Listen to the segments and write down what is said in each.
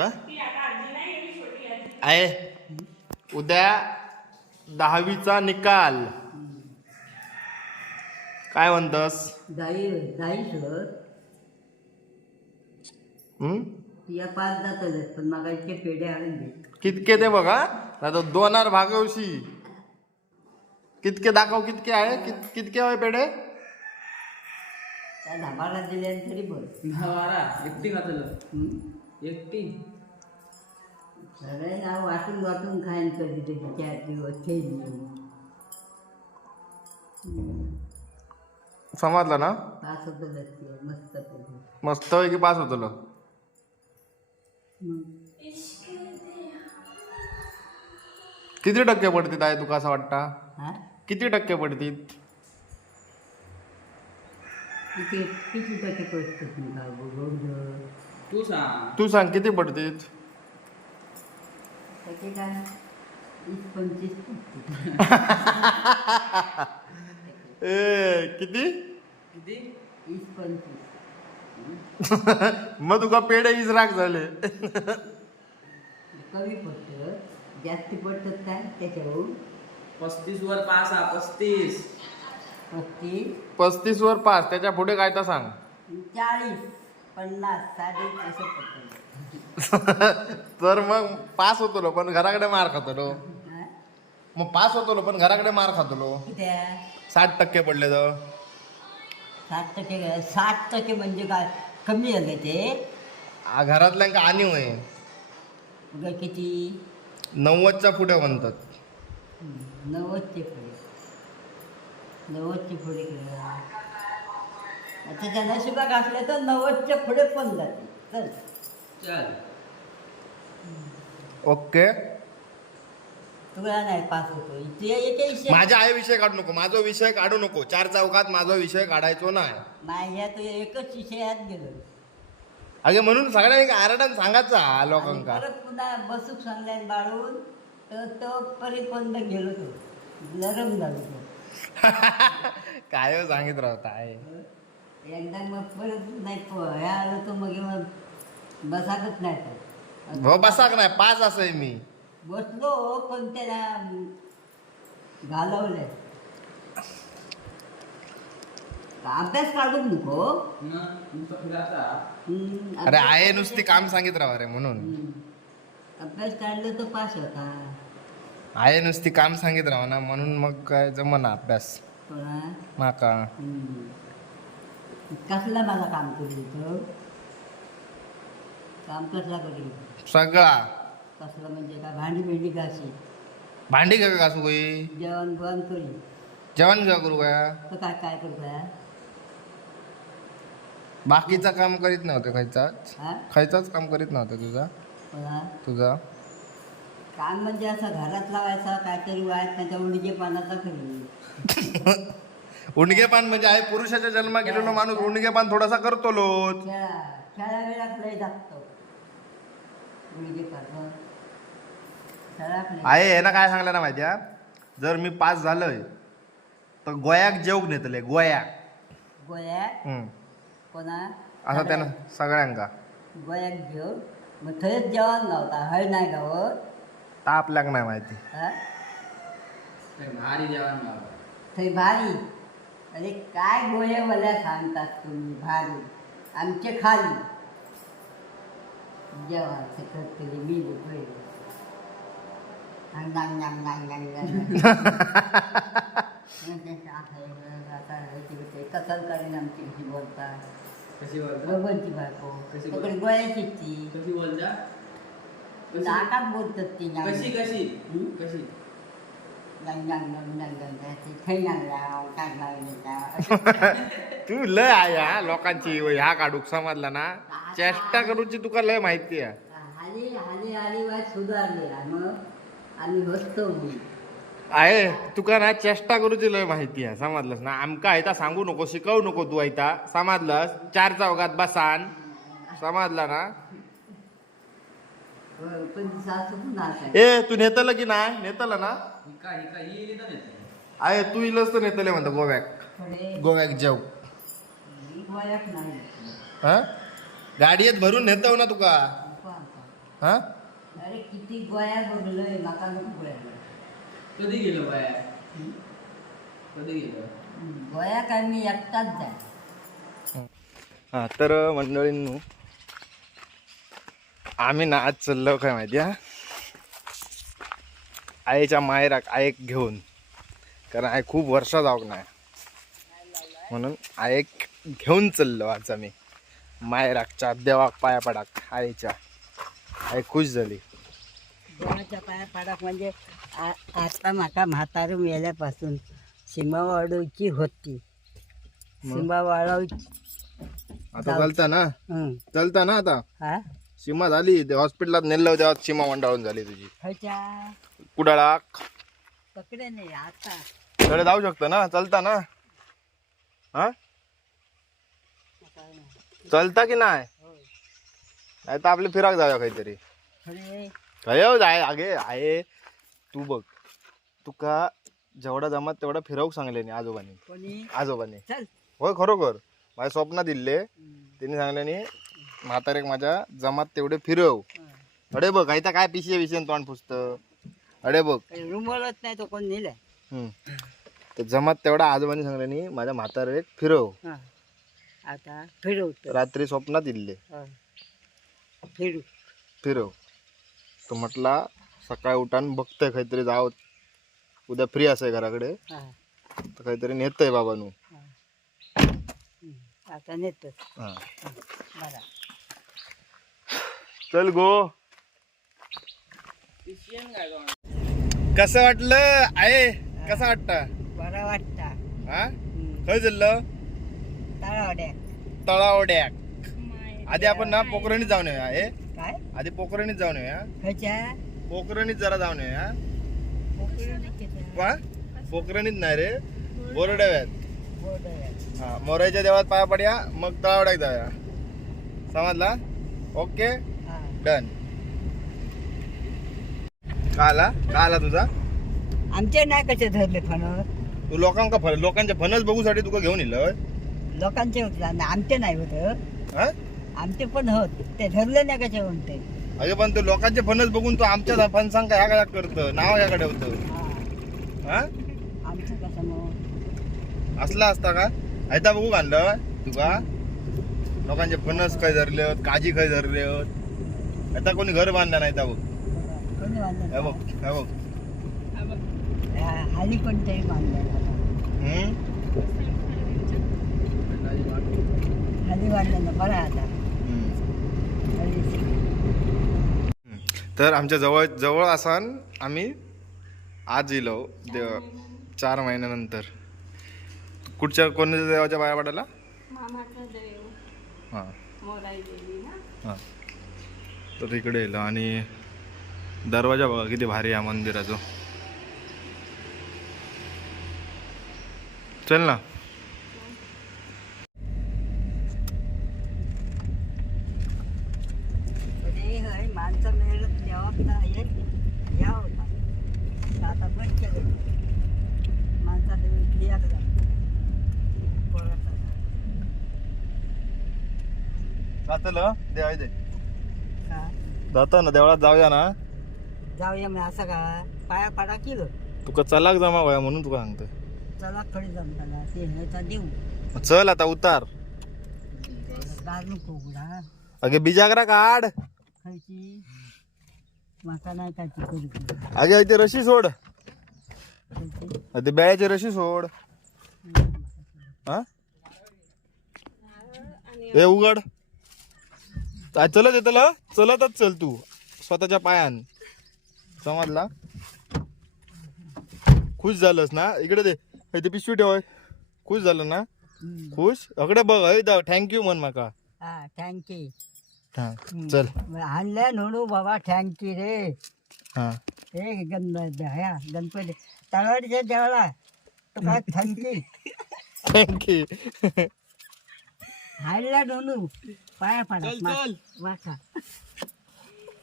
का? आहे. उद्या दहावीचा निकाल. काय म्हणतस? जाई जायचं हम्म? या पाच पण पेढे दे. कितके ते बघा. आता दोनार भागवशी. कितके दाखव कितके आहे? कित कितके आहे पेढे? त्या धाबाला दिल्यान तरी बरं. एकटी घातलं हं? एकटी. सगळे ना वाटून वाटून खाईन कधी कधी चार दिवस खेळली समजलं ना? पाच होतं लक्ष मस्त पैकी. मस्त पास होतलो किती टक्के पडतील आहे तुका असं वाटता? हा? किती टक्के पडतील किती किती टक्के तुमका? तू सांग. तू सांग किती पडतील टक्के काय वीस पंचवीस. ए किती? किती? वीस पंचवीस. मग तुका पेढे वीस राख झाले. कमी पडतं. जास्ती पडतात काय त्याच्यावर पस्तीस वर पास हा पस्तीस. पस्तीस. पस्तीस वर पाच. त्याच्या पुढे काय तर सांग. चाळीस पन्नास साडे असं पडतं तर मग पास होतलो पण घराकडे मार खातलो. हा? मग पास होतलो पण घराकडे मार खातलो? साठ टक्के पडले तर. साठ टक्के काय? साठ टक्के म्हणजे काय? कमी झालं ते? आ, घरातल्यांका आणि होय? किती? नव्वदच्या पुढे म्हणतात. नव्वदचे पुढे. नव्वदचे पुढे त्याच्या नशिबात असलं तर नव्वदच्या पुढे पण जाते. चल. चल. ओके. तुला नाही पास होतो इथे एक विषय माझ्या आई विषय काढू नको. माझा विषय काढू नको. चार चौकात माझा विषय काढायचो नाही. माझ्या तो एकच विषयात गेलो. अगे म्हणून सगळ्यांनी आरडान सांगायचा आणि लोकांका. परत पुन्हा बसूक सांगल्यान बाळून तर तो परिपंत गेलो तो. नरम झालो तो. काय हो सांगित राहता आहे एकदा मग परत नाही प- हे आलं तर मग मग बसाकच नाही तो. हो बसाक नाही? पाच असं मी. बसलो पण त्याला घालवलंय. अभ्यास काढूक नको? हम्म, अरे अभ्यास- आहे नुसती काम सांगित राहा रे म्हणून. हम्म. अभ्यास काढलं तर पास होता आहे नुसती काम सांगित राहा ना म्हणून मग काय जमना अभ्यास. कोणा माका हम्म. कसला मला काम करू तो काम कसला सगळा. कसलं म्हणजे काय भांडी भेंडी घाशी भांडी का घासू गई जेवण बिवण करी. जेवण का करू का तर काय काय करू काय बाकीचं काम करीत नव्हतं खायचाच. हा? खायचाच काम करीत नव्हतं तुझा. कोणा तुझा? काम म्हणजे असं घरात लावायचा काहीतरी वायात त्याच्या उडगे पानाचा करी. उंडगेपान म्हणजे आहे पुरुषाच्या जन्मा गेलेलो माणूस उंडगेपान थोडासा करतो लोच खेळा वेळात लय खेळा आहे हे ना काय सांगलं ना माहिती जर मी पास झालोय तर गोयाक जेवक नेतले गोयाक. हम्म. कोणा? असं त्यानं सगळ्यांका. गोळ्यात घेऊ मग थंयच जेवण गावता हय नाही गावत ता आपल्याक नाही माहिती. हा? भारी जेवण गावलं. थंय भारी. अरे काय गोळे मला सांगतात तुम्ही भारी. आमचे खाली. जेवण सकट केली मी दुखले नांग नांग नांग नांग नांग कसल करीन आमची कशी बोलतात कशी बोलता बरोबरची बायको कशी तकडे गोळ्याची ती कशी बोलता कशी नाकात बोलतात ती ती लय आहे हा लोकांची ह्या काढूक समजला ना? चेष्टा करूची तुका लय माहिती आहे. हाली हाली हाली वाट सुधारले मग. आम्ही हसतो मी. आहे तुका ना चेष्टा करूची लय माहिती आहे समजलंस ना? आमका आयता सांगू नको शिकवू नको तू आयता समजलंस? चार चौकात बसान. समजला ना? हसायची. ए तू नेतलं की नाही? नेतलं ना? ही ना येते आहे तू इलच तर नेतले म्हणतो गोव्याक. गोव्याक नाही हा? गाडीत भरून नेतव ना तुका. हा? अरे किती गोया बघलोय नको. कधी गेलो बाया कधी गेलो? गोया काय मी एकटाच जाय. हा तर मंडळींनो आम्ही ना आज चाललो काय माहिती हा? आईच्या मायराक आईक घेऊन. कारण आई खूप वर्ष जाऊक नाही म्हणून आईक घेऊन चाललो आज आम्ही. मायराकच्या देवाक पाया पडाक आईच्या. आई खुश झाली. देवाच्या पाया पाडाक म्हणजे आता म्हाका म्हातारो मेल्यापासून सीमा वाढवची होती. सीमा वाढवची आता चलता ना. चलता ना आता? सीमा झाली. हॉस्पिटलात नेलं तेव्हा सीमा मंडाळून झाली तुझी. कुडाळाक तकडे नाही आता. जाऊ शकतो ना? चलता ना? हा? चलता की नाही? नाही तर आपली फिराक जाऊया काहीतरी. काय हो, जाय. आगे आहे. तू बघ. तुका जेवढा जमात तेवढा फिरवूक सांगले नी आजोबांनी. कोणी? आजोबांनी. चल. होय खरोखर. माझ्या स्वप्नात दिले. हं. त्यांनी सांगल्यानी म्हातारेक माझ्या जमात तेवढे फिरव. हं. अडे बघ आयता काय पिशे विषय तोंड पुसतं. अडे बघ. काही रुमवलंच नाही तो कोण नेलाय. हम्म. तर जमात तेवढा आजोबांनी सांगल्यानी माझ्या म्हातारेक फिरव. हा. आता फिरवतो रात्री स्वप्नात इल्ले. हा. फिरू. फिरव. तो म्हटला सकाळी उठान बघतोय काहीतरी जाव. उद्या फ्री असेल घराकडे. हा. तर काहीतरी नेतय बाबानू. हं. आता नेतो हा. बरा. चल गो. कसं वाटलं? आहे. कसं वाटतं? बरा वाटता. हा. खय चाललं तळावड्या तळावड्याक आधी आपण ना पोखरणीत जाऊन येऊया हे. काय? आधी पोखरणीत जाऊन येऊया. पोखरणीत जरा जाऊन येऊया. बोर्डव्यात. वा? पोखरणीत नाही रे. बोरड्याव्यात. हा मोराईच्या देवळात पाया पड्या मग तळावड्याक जाऊया. समजला? ओके? हा. डन. का आला का आला तुझा? आमचे नाही कसे धरले फणस तू लोकांका फन लोकांच्या फणस बघूसाठी तुका घेऊन येलं? लोकांचे होत ना आमचे नाही होत. हा? आमचे पण होत ते धरले नाही कसे म्हणते अगे पण तू लोकांचे फणस बघून तू आमच्या फणसांका ह्या काय करतं नाव याकडे होतं. हा? हा आमचं कसं मग? असला असता का? आयता बघू आणलं तुका? लोकांचे फणस काय धरले होत काजी काय धरले होत आता कोणी घर बांधलं नाही आता बघ. कोणी बांधलं हे बघ हे बघ. हा, हाली कोणतरी बांधलं हम्म? हाली बांधलं ना बरं आता. हम्म. हाली तर आमच्या जवळ जवळ असान आम्ही आज येलो देव चार महिन्यानंतर. कुठच्या कोणाच्या देवाच्या पाया पडायला मामाचा देव. हां. हां. तर इकडे येलो आणि दरवाजा बघा किती भारी आहे मंदिराचा. चल ना. हे या होता आता बंद केलं. माणसाचं क्रियाच जातलं देवा दे. का? जाता ना देवळात जाऊया ना. जाऊया असं का पाया पाडा केलं. तुका चलाक जमा वया म्हणून तुका सांगतोय. चला खडी ते ह्याचा देऊ. चल आता उतार. गार नको उघडा अगे बिजागरा काढ. खायची. माका नाही काय ती करू अगे ते रशी सोड. खायची. ते बेळ्याची रशी सोड. हा? हे उघड. चलत येतलं चलतच चल तू स्वतःच्या पायान. समजला? खुश झालंस ना? इकडे दे. हे ते पिशवी ठेव. खुश झालं ना. खुश? अकडे बघ हय थँक्यू म्हण माका. हा थँक्यू हा चल. आणल्या नोडू बाबा थँक्यू रे. हा. हे गण ह्या गणपती तळवाडीच्या देवाला. तुका थँक्यू थँक्यू हाडल्या नोनू पाया पाडा. वाका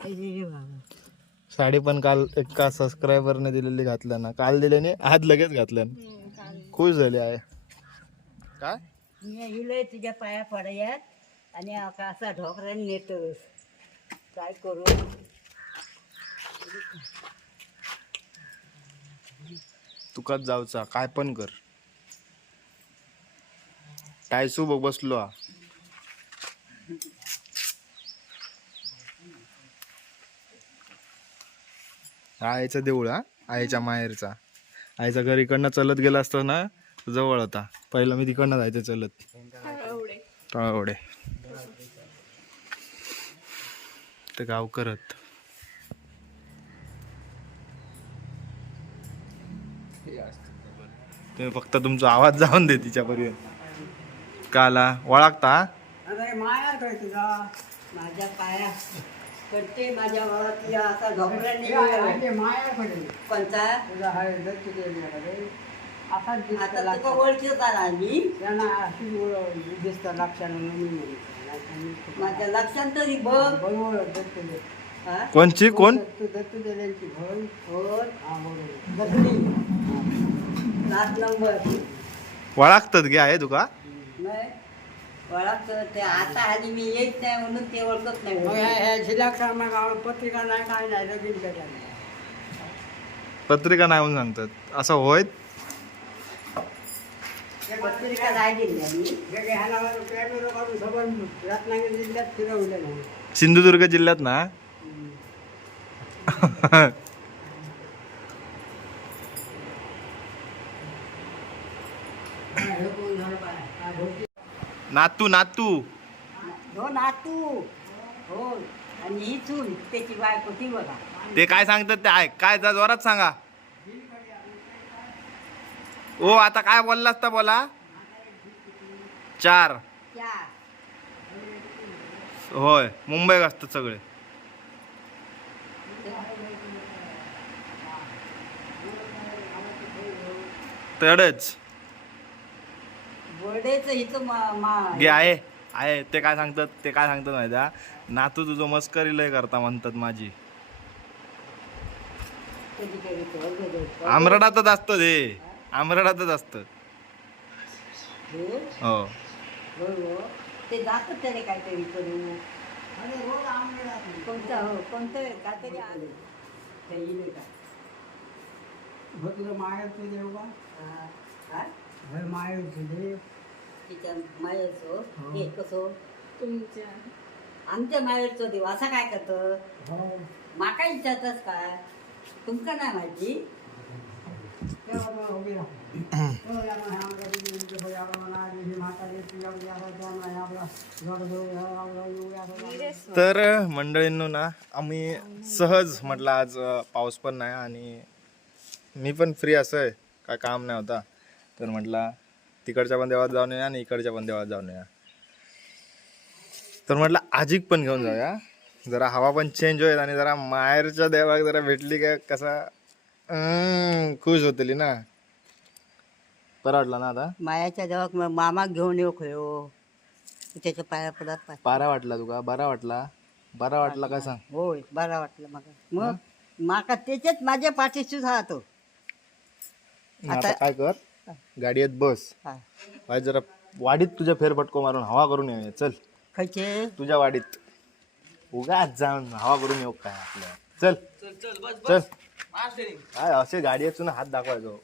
बाबा. साडी पण काल एका सबस्क्रायबरने दिलेली घातल्या ना. काल दिल्याने आज लगेच घातल्या खुश झाली आहे. काय? मी इलोय तुझ्या पाया पडयात आणि असा ढोकऱ्याने नेतोस काय करू? तुकाच जाऊचा काय पण कर. टायसू बघ बसलो. हा. आईचा देऊळ हा? आईच्या माहेरचा. आईचा घर इकडनं चलत गेला असतो ना जवळ होता. पहिला मी तिकडनं जायचं चलत. तळवडे. ते गाव करत. तुम्ही फक्त तुमचा आवाज जाऊन दे तिच्यापर्यंत. काला तुझा माझ्या पाया. करते माझ्या वळत या आता ढोकऱ्यांनी माया कोणता? आता तुका ओळखीत आला मी माझ्या लक्षात तरी बघ? कोणची कोण? होय. बदली. सात नंबर. ओळखतात गे आहे तुका नाही. ओळख ते आता आधी मी येत नाही म्हणून ते ओळखत नाही. पत्रिका नाही काय नाही लगीन केलं पत्रिका नाही म्हणून सांगतात. असं होय? पत्रिका नाही दिली रत्नागिरी जिल्ह्यात फिरवलं नाही सिंधुदुर्ग जिल्ह्यात ना? नातू नातू. हो नातू. हो आणि ही चूल त्याची बायको ती बघा. ते काय सांगतात ते ऐक. काय जा जोरात सांगा. ओ आता काय बोललास तर बोला. चार. होय मुंबईत असतात सगळे. तेवढेच बर्डेचं इथं मा- मा- गे आहे. आहे. ते काय सांगतात ते काय सांगतात माहिती आहे? नातू तुझं मस्करी लय करता म्हणतात माझी. कधी कधी तो बघ. आमरडातच असतं ते. आमरडातच असतं. हो, हो. हो, हो. ते जातात त्याने काहीतरी करू कोणतं? हो कोणतं? काहीतरी आलं. ते इले का हो तुझं हा. हा? हे देव. तिच्या मायेचो हे कसो तुमच्या आमच्या मायेचो देव असा काय करतं हो माका विचारतच काय तुमका नाही माहिती ही तर मंडळींनो ना आम्ही सहज म्हटलं आज पाऊस पण नाही आणि मी पण फ्री असं आहे काय काम नाही होता तर म्हटलं तिकडच्या पण देवात जाऊन येऊया आणि इकडच्या पण देवात जाऊन येऊया. तर म्हटलं आजिक पण घेऊन जाऊया. जरा हवा पण चेंज होईल आणि जरा माहेरच्या देवाक जरा भेटली काय कसा खुश होतली ना. बरं वाटलं ना आता? मायाच्या देवाक मग मामाक घेऊन येऊ खयो त्याच्या पाया पडत पाय. बारा वाटला तुका? बरा वाटला? बरा वाटला का सांग? होय बरा वाटलं मग मग माका त्याच्यात माझ्या पाठीशी राहतो आता काय कर? गाडीत बस. हा. आज जरा वाडीत तुझ्या फेरफटको मारून हवा करून येऊया चल. खयचे तुझ्या वाडीत. उगाच जाऊन हवा करून येऊ काय आपल्या. चल. चल बस बस. काय असे गाडी असून हात दाखवायचो.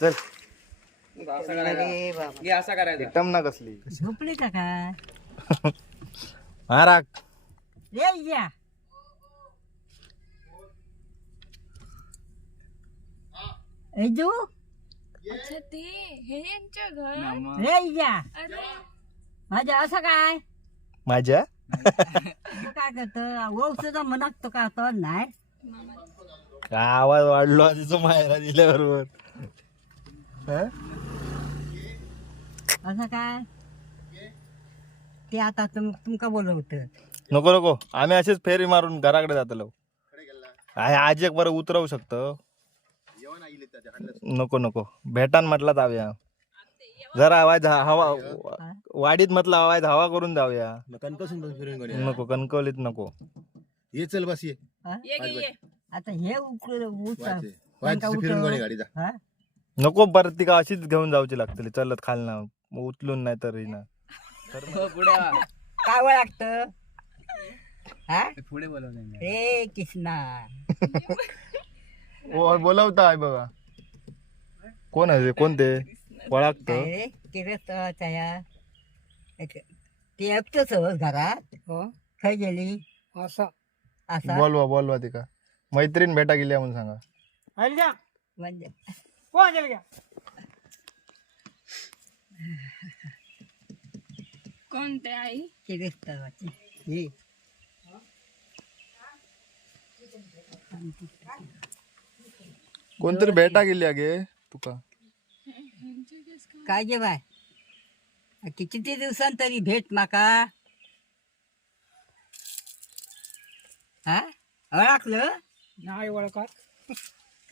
चल. असा करायचा अरे बाबा. घे असा करायचा. एकदम ना कसली? झोपले का काय? हा राग. रे या. ऐजू अच्छा ते हे यांच्या घर? रे या. अरे. माझ्या असं काय? माझ्या? तू काय करत? ओ सुद्धा मनात तो का तो नाही. आवाज वाढलो तिचं मायरा दिल्याबरोबर? हं? असं काय? ते आता तुम तुमका बोलवत. नको नको. आम्ही असेच फेरी मारून घराकडे जातलो आहे आज एक बरं उतरवू शकतो. नको नको. भेटान म्हटलं जाऊया जरा आवाज हा- हवा वाडीत म्हटलं आवाज हवा करून जाऊया. कणकसून बस फिरून घेऊन ये. नको कणकवलीत नको. ये चल बस ये. ये घे ये आता हे उकळ वाच ये. वाच का फिरून उठव? घेऊन ये गाडीचा हा? नको परत ती का अशीच घेऊन जाऊची लागतली. चलत खालना मग उचलून नाही तरी ना. हो, पुढे वा. काय लागतं? हा? पुढे बोलवलं रे कृष्णा ओ बोलवता आहे बघा. कोण आहे? ते? कोण ते ओळखत? काय रे किरस्तवाचा या एक- ती एकटंच हो घरात. हो. खय गेली? असं. असा? बोलवा बोलवा ती का मैत्रीण भेटा गेली म्हणून सांगा. म्हणजे? कोण गेलं का कोणते आई? ही. कोणतरी भेटा गेली आहे गे तुका. काय गे बाय? किती दिवसांत तरी भेट माका? हा? ओळखलं? नाही ओळखत.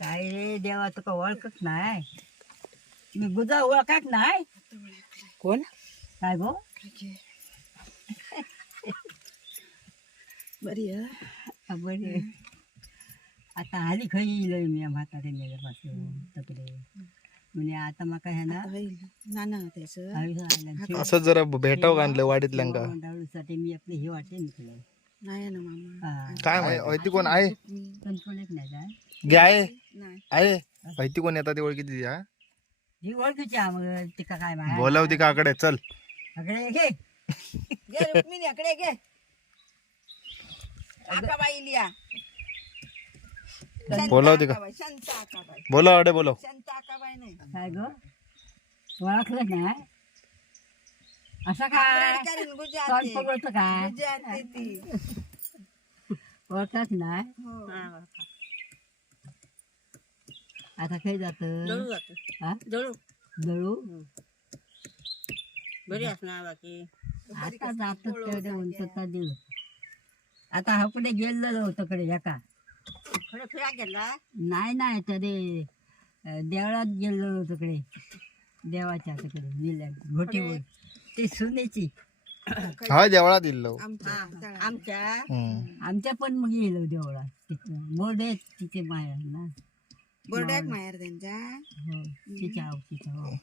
काय रे देवा तुका ओळखत नाही? मी गुजा ओळखत नाही? कोण? काय गो? बरी आहे. बरी आहे. आता आली खंय येईल मी म्हातारे मेल्यापासून तकडे म्हणजे आता म्हाका ह्या ना त्याचं. असं जरा भेटाव आणलं वाडीतल्यांका साठी मी आपले हे वाटे निघले नाही ना मामा. हा. काय माहिती? कोण? आहे? कंट्रोल नाही का? गे आहे. आहे. माहिती कोण? येतात ते ओळखीची हा? ही ओळखीची मग. तिका काय माहिती बोलावती का आकडे? चल. अकडे घे. घे रुक्मिणी घे. लिया बोलावती का? शांत आकाबाई बोलाव अडे बोलाव. शांत आकाबाई नाही. काय ग? ओळखलं नाही असं काय कारण गुजरात. तोंड पकडतं काय गुजरात ती. ओळखत नाही आता काय जात? हा जळू. जळू? बरी असणार बाकी आता जात तेवढे देऊ आता हा पुढे गेलेलो होतो कडे एका? खरं फिरा गेला. नाही नाही तरी देवळात गेलेलो होतो कडे देवाच्या तिकडे निल्या घोटीवर ती सुनेची. हा देवळात दिलो आमच्या आमच्या. पण मग गेलो देवळात तिथं. बोर्डे तिथे ना. बोर्डाक माहेर त्यांच्या. हो तिच्या तिच्या हो.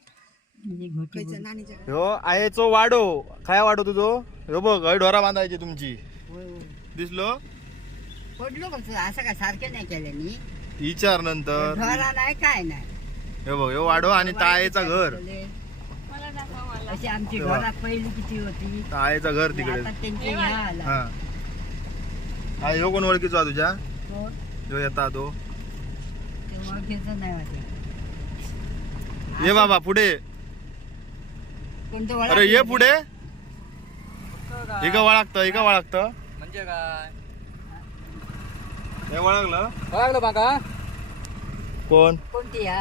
म्हणजे. नानीच्या ह्यो आयेचो वाडो. काय वाडो तुझो? ह्यो बघ हय ढोरा बांधायची तुमची. दिसलो? पडलो कसं असं काय सारखे नाही केले नी विचार नंतर. घरा नाही काय नाही. हे बघ ह्यो वाडो आणि तायेचा घर. मला दाखवा मला. अशी आमची तेव्हा. घरात पहिली किती होती. तायेचा घर तिकडे. आता त्यांची ह्या आला. हा. हा ह्यो कोण ओळखीचो हा तुझ्या? हो, ह्यो येता तो. ते ओळखीचं नाही वाटत. ये बाबा पुढे. कोणतं अरे ये पुढे. एका वळखतं एका वळखतं म्हणजे काय? हे ओळखलं? बाका? कोण? कोणती या?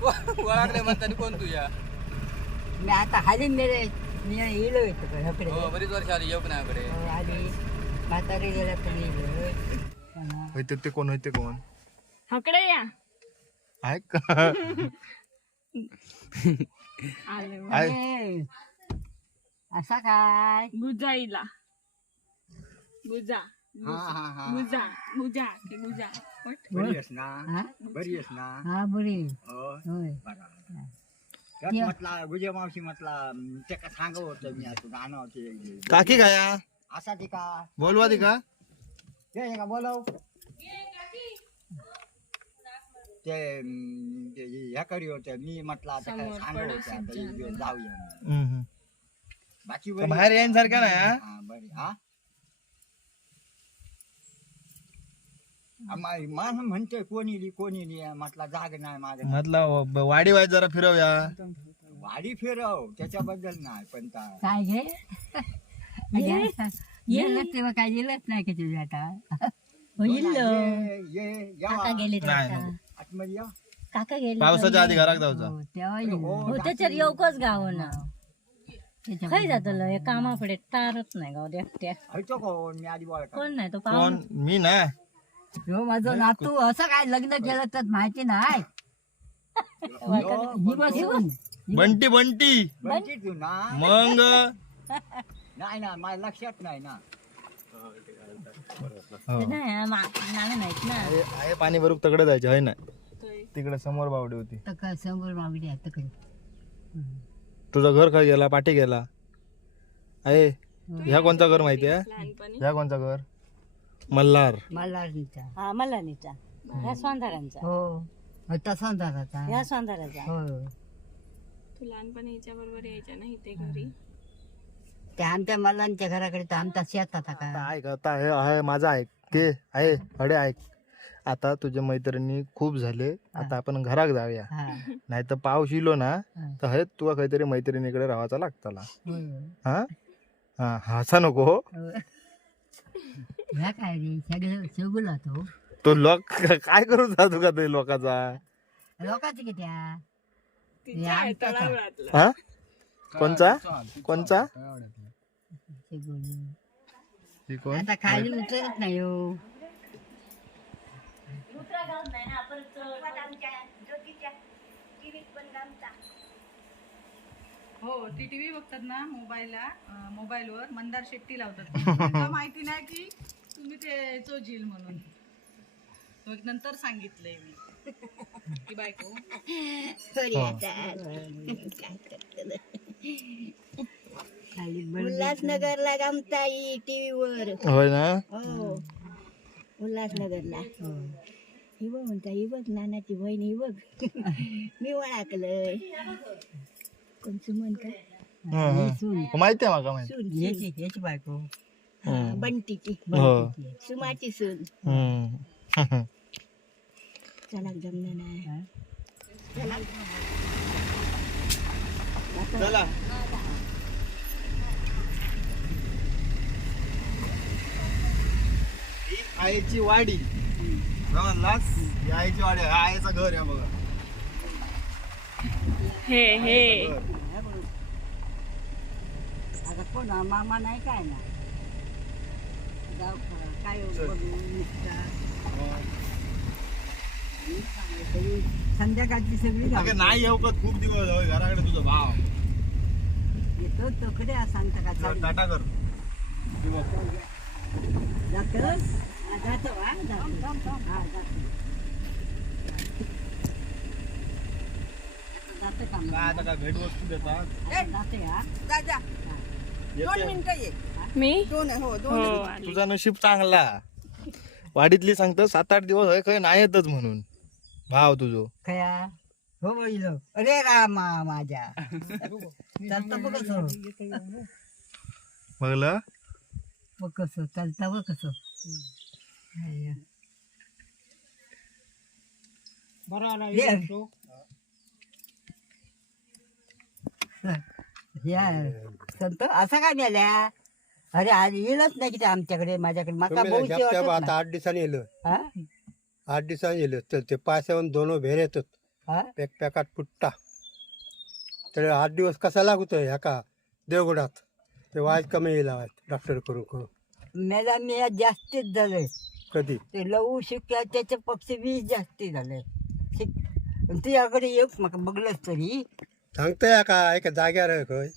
ओळखले म्हणताना कोण तुझ्या मी आता हाली मेरे मी येलो येतो हो बरीच वर्ष आली येऊ नाही हो, आली. म्हातारी गेला तर येलो. होते ते कोण होते कोण? हकडे या. आहे का आले असा काय? गुजाईला गुजा ते? हा? बरी आहेस ना? हा बरी हो. होय त्यात म्हटला गुजे मावशी म्हटला ते का सांगत होतं मी आता गाणं होते. काकी असा ती का? बोलवा ती का? ते का बोलव? ते अं, ते ह्या करी होतं. मी म्हटलं आता काय समोर सांगत होते आता पडोसीच्या एक दिवस जाऊया. बाकी बरी बाहेर सारखं नाही हा? हा बरी. हा? माणूस म्हणते कोणी कोणी म्हटलं जाग नाही माझं. म्हटलं वाडी वाईट जरा फिरवूया वाडी फिरव त्याच्याबद्दल नाही पण काय घे गेलं तेव्हा काय गेलंच नाही का तुझ्या आता? होईल ये ये या. नाही आतमध्ये या. काका गेले पावसाच्या आधी घरात जाऊचा हो, तेव्हा हो, त्याच्यात येऊकच गाव ना. त्याच्या खय जातलो हे कामाकडे तारच नाही गाव एकट्या हयतो कोण मी आधी बोला कोण नाही तो कोण? पाहून मी ना? हो माझं नातू असं काय लग्न केलं तर माहिती नाही. ही बंटी बंटी बंटी. तू ना. मग? नाही ना माझ्या लक्षात नाही ना. हो. नाही मा- नावे नाहीत ना. आहे पाणी भरून तकडे जायचे आहे ना? तिकडे समोर बावडी होती. तर काय समोर मागणी आहे तकडे तुझं घर काय गेला पाठी गेला? आहे. ह्या. कोणचा घर माहिती आहे? ह्या कोणचा घर? मल्हार. मल्हारचा हा मलानीचा ह्या स्वांधारांचा. हो. ह्या स्वांधाराचा. हो. तू लहानपणी हिच्या बरोबर यायच्या नाही ते घरी? ते आमच्या मल्हारच्या घराकडे तर आमचा शेत होता आता का ऐक आता हे आहे माझं ऐक. ते आहे अडे ऐक. आता तुझ्या मैत्रिणी खूप झाले. आता आपण घरात जाऊया. हा. नाही तर पाऊस इलो ना. तर हे तुला काहीतरी मैत्रिणीकडे राहायचा लागताला. हो. हा? हा हसा नको हो. ह्या काय रे? सगळं सगळं तो. तो लोक काय करू जातो का ते लोकाचा? लोकांचे किती हा? तिच्या आमचा आहे का? तळावळातलं. हा? कोणचा? कोणचा? सगळं. ही कोण? आता खाली उतरत नाही हो. हो ती टीव्ही बघतात ना मोबाईलला अं, मोबाईलवर. मंदार शेट्टी लावतात. त्यांना माहिती नाही की तुम्ही ते चोजील म्हणून. मग नंतर सांगितलंय मी. की बायको. उल्हासनगरला गमता टीव्हीवर. होय ना? हो. उल्हासनगरला. ही. बघ म्हणता ही बघ नानाची बहीण ही बघ. मी ओळखलंय. कोण सुमन का हं, हं. माहिती आहे माका माहिती याची याची बायको. हं. बंटीची. हो. सुमाची सून. हं. चला जमलं नाही. चला. ही आईची वाडी. समजलास? ही आईची वाडी. आहे. हा आईचं घर आहे बघा. हे हे. आता कोण? मामा नाही काय ना. काय संध्याकाळची सगळी अगं नाही येऊ का? खूप दिवस होय घराकडे तुझा भाव. येतो तोकडे सांगता का. टाटा कर. जातोस? हा, जातो हा, जातो. हा, जातो. जातो का मग? काय आता का भेट वस्तू हा. मी हो आली. तुझा नशीब चांगला. वाडीतली सांगतो सात आठ दिवस होय खय नाही येतच म्हणून. भाव तुझो. खया. हो बोलिलो अरे रामा माझ्या. चालता बघ कसं बघलं? बघ कसं चालता बघ कसं हाय. संत असं काय मेल्या? अरे आज येईलच नाही किती आमच्याकडे माझ्याकडे. माका तुम्ही भाऊची झपट्या वाटत आता आठ दिवसांनी येलं. हा? आठ दिवसांनी येलं. तर ते पायसावून दोन भेर येतात. हा? पॅक पॅकात फुटता तर आठ दिवस कसा लागतोय ह्या का देवगडात? ते वाज कमी येईल डॉक्टर करून करून. मेला मी आज जास्तीच झालंय. कधी? ते लवू शिक्या त्याच्या पक्ष वीस जास्ती झाले. शिक तुझ्याकडे येऊ बघलंच तरी. सांगतोय का एका जाग्यावर आहे खंय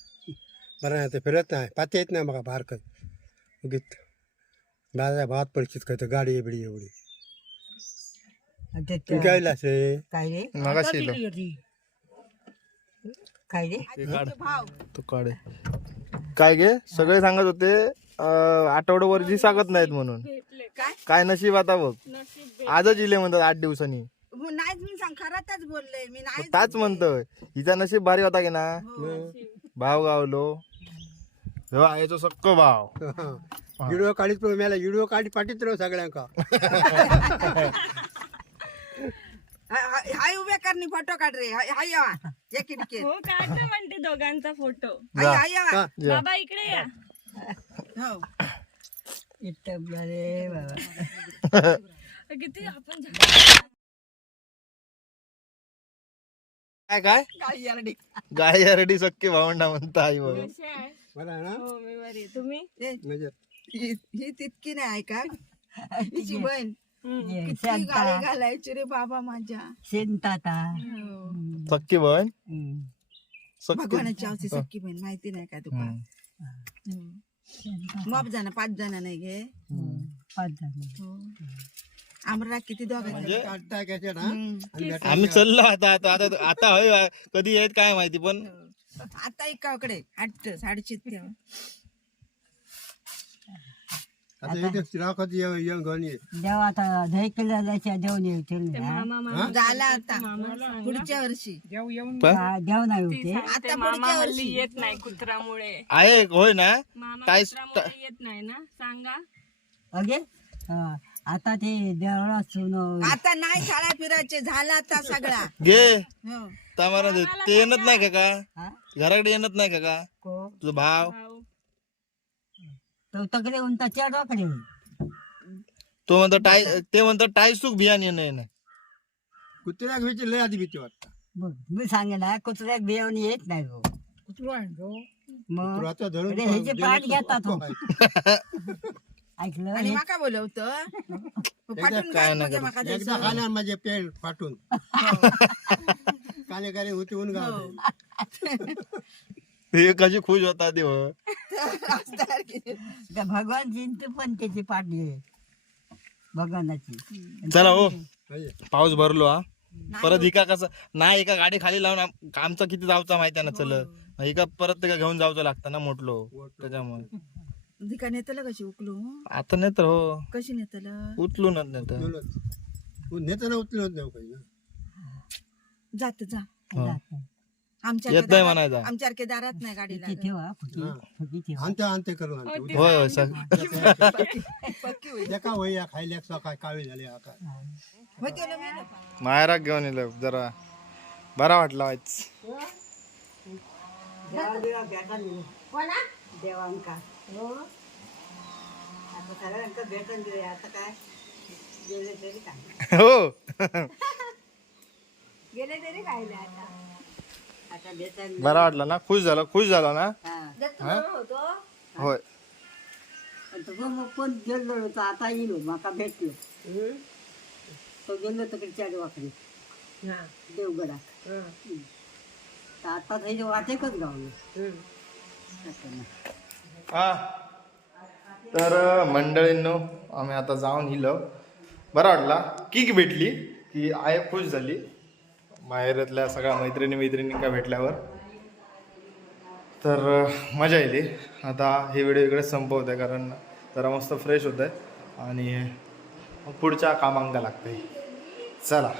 बरं नाही ते फिरत नाही पाते येत नाही मग बारकत उगीत माझ्या भात पडशीत तर गाडी बिडी एवढी आणि ते- काय असे काय रे मगाशी. काय रे ते काढ तू काढ काय गे सगळे सांगत होते अं, आठवड्यावर जी सांगत नाहीत म्हणून. भेटले काय? काय नशीब आता बघ. नशीब आजच इले म्हणतात आठ दिवसांनी. हो नाहीच मी सांग खरातच बोलले मी नाही ताच म्हणतोय. हिचा नशीब भारी होता की ना? भाव गावलो. आईचो सक्क भाव. व्हिडिओ काढीत पण मला व्हिडिओ काढी पाठीत राहू सगळ्यांका. हाय उभ्या करणी फोटो काढ रे. हाय हाय यावा ये किडके हो काढते म्हणते दोघांचा फोटो. हाय यावा. बाबा इकडे या. हो. रे बाबा. किती आपण झा- काय काय? याला गाय यारडी सक्के भावंडा म्हणता आई बघ कसे आहे? बरं आहे ना? हो मी बरी आहे. तुम्ही? म्हणजे ही ही तितकी नाही का? हिची बहीण. किती गाळी घालायची रे बाबा माझ्या. शेंताता. सक्की बहीण. सक्की. भगवानाची आवची सख्खी बहीण माहिती नाही का तुका? हम्म. मग जण पाच जण नाही हम्म. पाच जण. आमरा किती दोघांचे टाकायचे ना? आणि भेटायचे. आम्ही चाललो आता आता आता आता होय कधी येत काय माहिती पण आता एकाकडे आठ साडेशे आता इथे श्रीराखात ये देव आता दही केल्या देऊन येतील झाला आता पुढच्या वर्षी. देव नाही होते आता पुढच्या वर्षी. येत नाही कुत्रामुळे आहे होय ना? मामा काय कुत्रामुळे येत नाही ना? सांगा. अगे हा, आता ते देवळा सुन आता नाही शाळा फिरायचे झाला आता सगळा. घे. हो. तमारा दे. ते येणत नाही का? हा? घराकडे येणत नाही का का? को तुझा भाव? भाऊ तो चेडवाकडे तो म्हणतो टाय ते म्हणतो टाय सुख बियाण येणं येणं कुत्र्याक व्हायची लय आधी भीती वाटत. बघ मी सांगेला कुत्र्याक बियावून येत नाही गो. मग कुत्र्याचा धरून अरे पाठ घेतात हो. ऐकलं आणि हे- माका बोलवतो? काय मग माका एकदा द्यायचं. खाणार माझे पेट फाटून. काने काने होती ऊन हो. गाव हे कशी खुश होता हो. त्या भगवान चिंतू पण त्याची पाठ घे भगवानाची. चला हो. पाऊस भरलो हा. परत हिका कसं नाही एका गाडी खाली लावून आम- आमचा किती जावचा माहिती आहे ना चल. हिका परत ते घेऊन जावचं लागतं ना मोठलो. त्याच्यामुळे. धिका नेतलं कशी उकलू? आता नाही तर हो. कशी नेतलं? उचलून नाही तर नेताना उचलत नाही काही ना. जात जा. हो. आमच्या येत नाही म्हणायचा. आमच्या दारात नाही गाडीला फुकी ठेवा फुकी फुकी ठेवा. आणते आणते करून आणते. उद्या होय होय सग एका वया खायल्या सकाळ काळी झाली आता. होते ना मेलं. मायराक घेऊन येलं जरा बरा वाटला वाच देवांका. हो. आता सगळ्यांका भेटन देऊ आता काय? गेले तरी काय? हो. गेले तरी काय नाही आता. आता भेटन बरा वाटला ना? खुश झाला खुश झाला ना? हा. होय. तो मग पण गेलो होतो आता माका भेटलो. तो गेलो तिकडे देवगडात. तर आता वाटेकच गावलो. असं ना. हा. तर मंडळींनो आम्ही आता जाऊन इलो बरा वाटला? किक भेटली? की आय खुश झाली? माहेरातल्या सगळ्या मैत्रिणी मैत्रिणींका भेटल्यावर. तर मजा येते आता हे व्हिडिओ इकडे संपवत आहे कारण जरा मस्त फ्रेश होत आहे. आणि पुढच्या कामांका लागते चला.